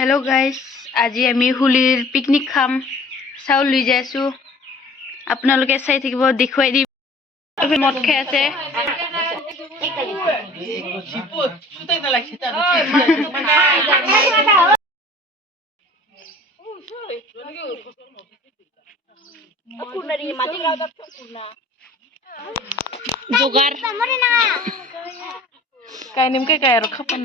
Hello guys, आज आमी होलीर picnic खाम चाउल লৈ যাই আছো। আপোনালোকে চাই থাকিব, দেখুৱাই দিম। মদ খাই আছে। जोगार काय नेमके काय रखा पण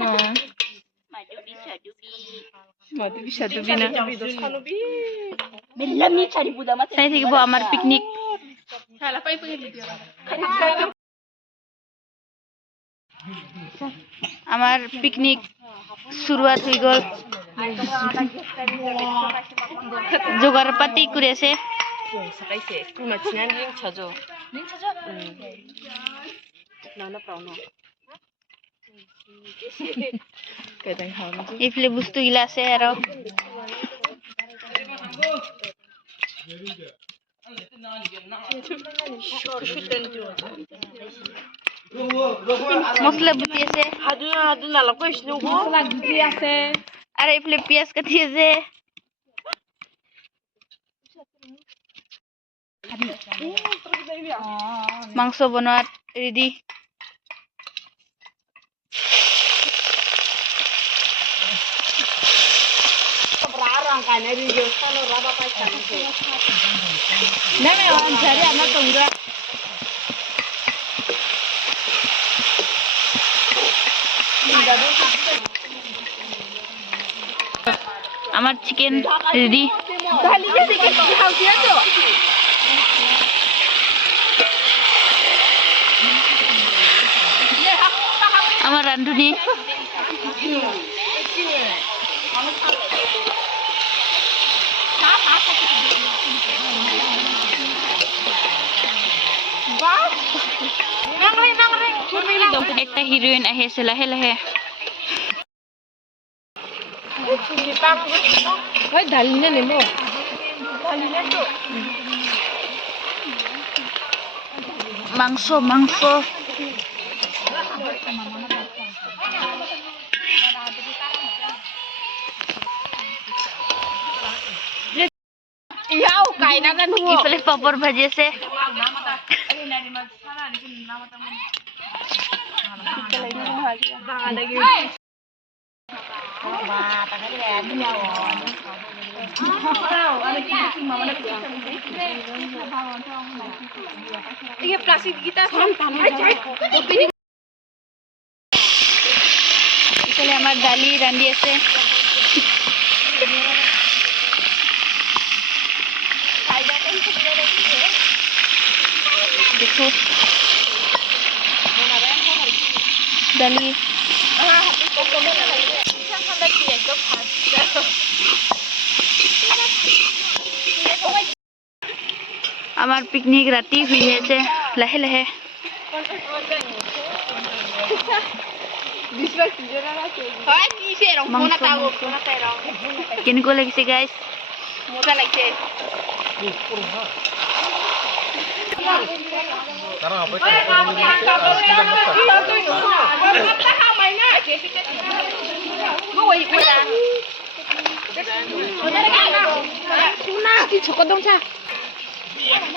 Mati bisa tuh bina. Saya sih bawa amar piknik. Amar piknik शुरुआत हुई गल. जोगार पाती करे से. Ifle bustu gila আছে আৰু মছলা বুটি আছে আদু নালকৈ ইছনো মছলা বুটি আছে আৰু ifle পিয়াজ কাটি আছে মাংস বনোৱাত ৰেডি আমার চিকেন রেডি আমার রান্ধুনি একটা হিরোইন আহেছে লাহে লাহে ডালিনে নেব মাংস মাংস ইফালে পাপড় ভাজি আছে আমার ডালি রান্ধি আছে দেখো ডালি আমার পিকনিক রাতি হয়ে গেছে লাহে লাহে কেনেকুৱা লাগিছে গাইস মজা লাগিছে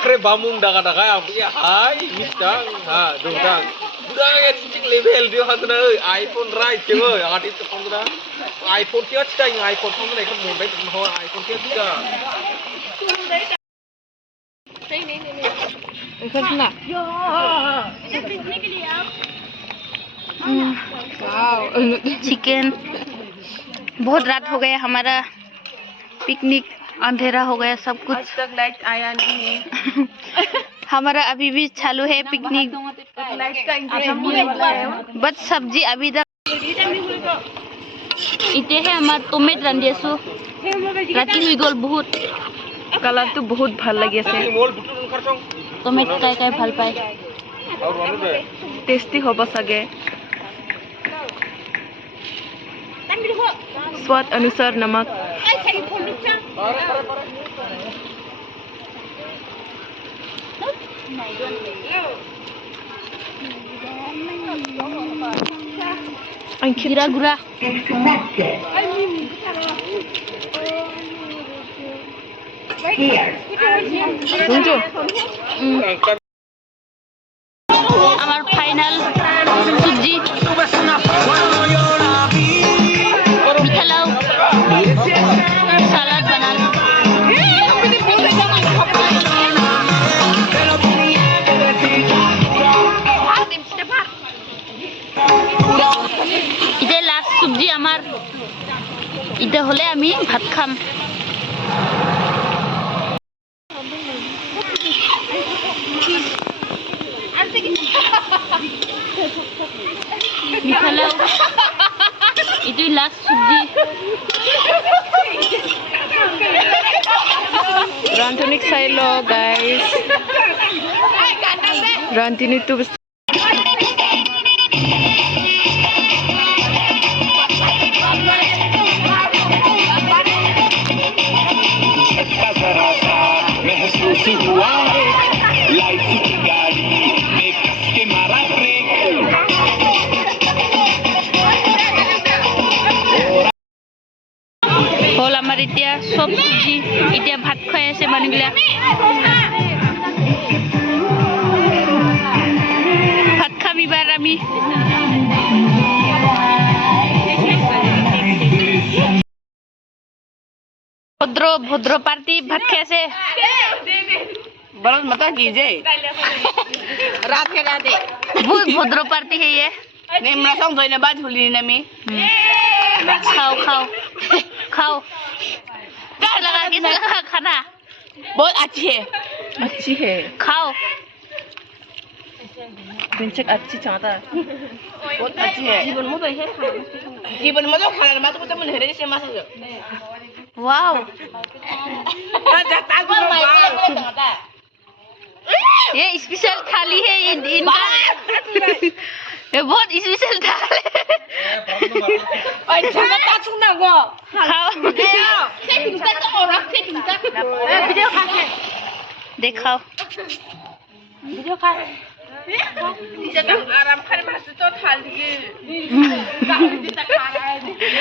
Kre bamung daga aku ya hai misdang ha dongdang udah ya cicing level dia hatna iPhone right cewek yang itu pondra iPhone kia cita yang iPhone pondra ikan mumbai tu mahal iPhone kia cita chicken बहुत रात हो गया हमारा picnic अंधेरा हो गया सब कुछ तक लाइट आया नहीं है हमारा अभी भी चालू है पिकनिक लाइट का इंतजाम होने वाला है बस सब्जी अभी तक इते है हमार टमेट रांधि आছো राति हुई गल बहुत कलर तो बहुत ভাল লাগি আছে टमेट काय काय ভাল पाए टेस्टी होबा सके स्वाद अनुसार नमक गिरा गुरा আমার ফাইনাল সবজি মিঠালাও সালাদ বানান এটা লাস্ট সবজি আমার এটা হলে আমি ভাত খাম মিঠালাও এটাই লাস্ট সবজি Rantunik saylo guys. Rantunik tu bes. महसूस हुआ है लाइफ की गाड़ी में कस के मारा ब्रेक হল আমার এতিয়া সব সবজি এতিয়া ভাত খাই আছে মানুহগিলা ভাত খাম এবার আমি ভদ্র ভদ্র পার্টি ভাত খাই আছে Balas mata kije. Rate rate. বহুত ভদ্র পার্টি है ये Ne merasong toy na bad huli na mi. खाओ खाओ खाओ कैसा लगा खाना बहुत अच्छी है. अच्छी है. खाओ Princek अच्छी चाहता है. बहुत अच्छी है. जीवन में तो खाना masuk kita menhere sih masuk. Wow ये स्पेशल थाली है इनका ये बहुत स्पेशल थाली है खाओ देखाओ आराम खाने masuk तो थाली.